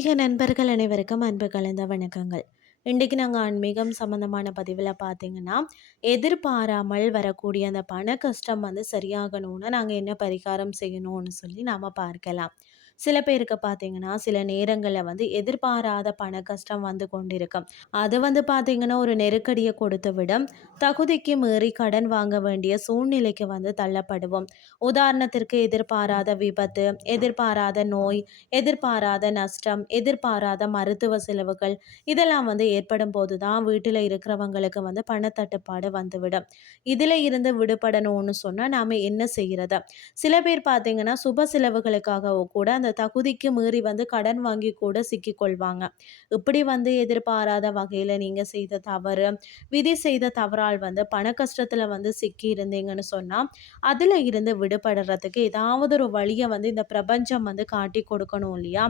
ஆன்மீக நண்பர்கள் அனைவருக்கும் அன்பு கலந்த வணக்கங்கள். இன்றைக்கு நாங்கள் ஆன்மீகம் சம்மந்தமான பதிவில் பார்த்தீங்கன்னா எதிர்பாராமல் வரக்கூடிய அந்த பண கஷ்டம் வந்து சரியாகணும்னா நாங்கள் என்ன பரிகாரம் செய்யணும்னு சொல்லி நாம் பார்க்கலாம். சில பேருக்கு பார்த்தீங்கன்னா சில நேரங்களில் வந்து எதிர்பாராத பண கஷ்டம் வந்து கொண்டிருக்கும். அது வந்து பார்த்தீங்கன்னா ஒரு நெருக்கடியை கொடுத்து விடும். தகுதிக்கு மீறி கடன் வாங்க வேண்டிய சூழ்நிலைக்கு வந்து தள்ளப்படுவோம். உதாரணத்திற்கு எதிர்பாராத விபத்து எதிர்பாராத நோய் எதிர்பாராத நஷ்டம் எதிர்பாராத மருத்துவ செலவுகள் இதெல்லாம் வந்து ஏற்படும் போது தான் வீட்டில் இருக்கிறவங்களுக்கு வந்து பணத்தட்டுப்பாடு வந்துவிடும். இதில் இருந்து விடுபடணும்னு சொன்னால் நாம் என்ன செய்கிறது சில பேர் பார்த்தீங்கன்னா சுப செலவுகளுக்காகவும் கூட அந்த தகுதிக்கு மீறி வந்து கடன் வாங்கி கூட சிக்கிக்கொள்வாங்க இப்படி வந்து எதிர்பாராத வகையில் நீங்கள் செய்த தவறு விதி செய்த தவறால் வந்து பண கஷ்டத்தில் வந்து சிக்கி இருந்தீங்கன்னு சொன்னால் அதில் இருந்து விடுபடுறதுக்கு ஏதாவது ஒரு வழியை வந்து இந்த பிரபஞ்சம் வந்து காட்டி கொடுக்கணும் இல்லையா?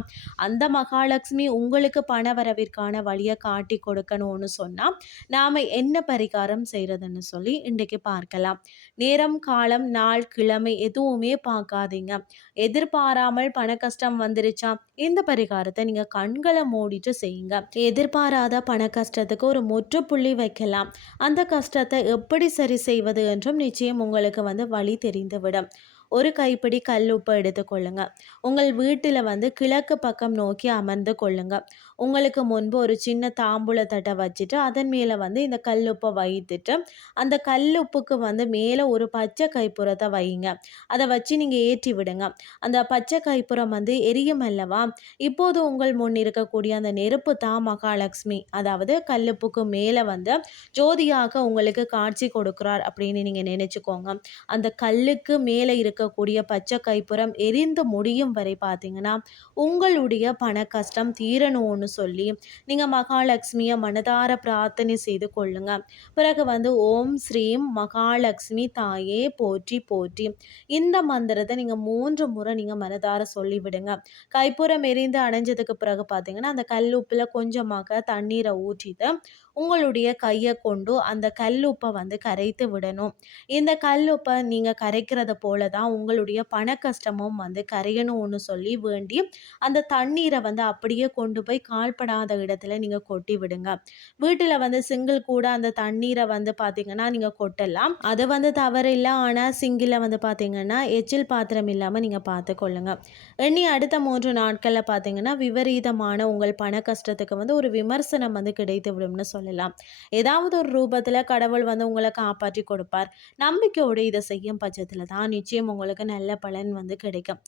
அந்த மகாலட்சுமி உங்களுக்கு பண வரவிற்கான வழியை காட்டி கொடுக்கணும்னு சொன்னால் நாம் என்ன பரிகாரம் செய்கிறதுன்னு சொல்லி இன்றைக்கு பார்க்கலாம். நேரம் காலம் நாள் கிழமை எதுவுமே பார்க்காதீங்க. எதிர்பாராமல் பண கஷ்டம் வந்துருச்சா இந்த பரிகாரத்தை நீங்கள் கண்களை மூடிட்டு செய்யுங்க. எதிர்பாராத பண கஷ்டத்துக்கு ஒரு முற்றுப்புள்ளி வைக்கலாம். அந்த கஷ்டத்தை எப்படி சரி செய்வது என்றும் நிச்சயம் உங்களுக்கு வந்து வழி தெரிந்துவிடும். ஒரு கைப்பிடி கல் உப்பை எடுத்துக்கொள்ளுங்க உங்கள் வீட்டில் வந்து கிழக்கு பக்கம் நோக்கி அமர்ந்து கொள்ளுங்க. உங்களுக்கு முன்பு ஒரு சின்ன தாம்பூல தட்டை வச்சுட்டு அதன் மேலே வந்து இந்த கல் உப்பை வைத்துட்டு அந்த கல் உப்புக்கு வந்து மேலே ஒரு பச்சை கைப்புறத்தை வைங்க அதை வச்சு நீங்கள் ஏற்றி விடுங்க. அந்த பச்சை கைப்புறம் வந்து எரியும் அல்லவா? இப்போது உங்கள் முன் இருக்கக்கூடிய அந்த நெருப்பு தான் மகாலட்சுமி அதாவது கல்லுப்புக்கு மேலே வந்து ஜோதியாக உங்களுக்கு காட்சி கொடுக்குறார் அப்படின்னு நீங்கள் நினச்சிக்கோங்க. அந்த கல்லுக்கு மேலே இருக்க இருக்கக்கூடிய பச்சை கைப்புறம் எரிந்து முடியும் வரை பார்த்தீங்கன்னா உங்களுடைய பண கஷ்டம் தீரணும்னு சொல்லி நீங்கள் மகாலட்சுமியை மனதார பிரார்த்தனை செய்து கொள்ளுங்க. பிறகு வந்து ஓம் ஸ்ரீம் மகாலட்சுமி தாயே போற்றி போற்றி. இந்த மந்திரத்தை நீங்கள் மூன்று முறை நீங்கள் மனதார சொல்லிவிடுங்க. கைப்புறம் எரிந்து அணைஞ்சதுக்கு பிறகு பார்த்தீங்கன்னா அந்த கல்லுப்பில் கொஞ்சமாக தண்ணீரை ஊற்றிட்டு உங்களுடைய கையை கொண்டு அந்த கல்லுப்பை வந்து கரைத்து விடணும். இந்த கல்லுப்பை நீங்கள் கரைக்கிறத போல தான் உங்களுடைய பண கஷ்டமும் வந்து கரையணும்னு சொல்லி வேண்டி அந்த தண்ணீரை வந்து அப்படியே கொண்டு போய் கால்படாத இடத்துல நீங்கள் கொட்டி விடுங்க. வீட்டில் வந்து சிங்கிள் கூட அந்த தண்ணீரை வந்து பார்த்தீங்கன்னா நீங்கள் கொட்டலாம். அது வந்து தவறு இல்லை ஆனால் சிங்கிளில் வந்து பார்த்தீங்கன்னா எச்சில் பாத்திரம் இல்லாமல் நீங்கள் பார்த்து கொள்ளுங்க இனி அடுத்த மூன்று நாட்களில் பார்த்தீங்கன்னா விபரீதமான உங்கள் பண கஷ்டத்துக்கு வந்து ஒரு விமர்சனம் வந்து கிடைத்து விடும்னு சொல்லலாம். ஏதாவது ஒரு ரூபத்தில் கடவுள் வந்து உங்களை காப்பாற்றி கொடுப்பார். நம்பிக்கையோடு இதை செய்யும் பட்சத்தில் தான் நிச்சயம் உங்களுக்கு நல்ல பலன் வந்து கிடைக்கும்.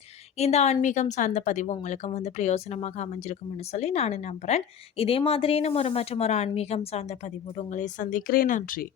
இந்த ஆன்மீகம் சார்ந்த பதிவு உங்களுக்கும் வந்து பிரயோசனமாக அமைஞ்சிருக்கும்னு சொல்லி நான் நம்புகிறேன் இதே மாதிரி ஒரு மற்றும் ஒரு ஆன்மீகம் சார்ந்த பதிவோடு உங்களை சந்திக்கிறேன். நன்றி.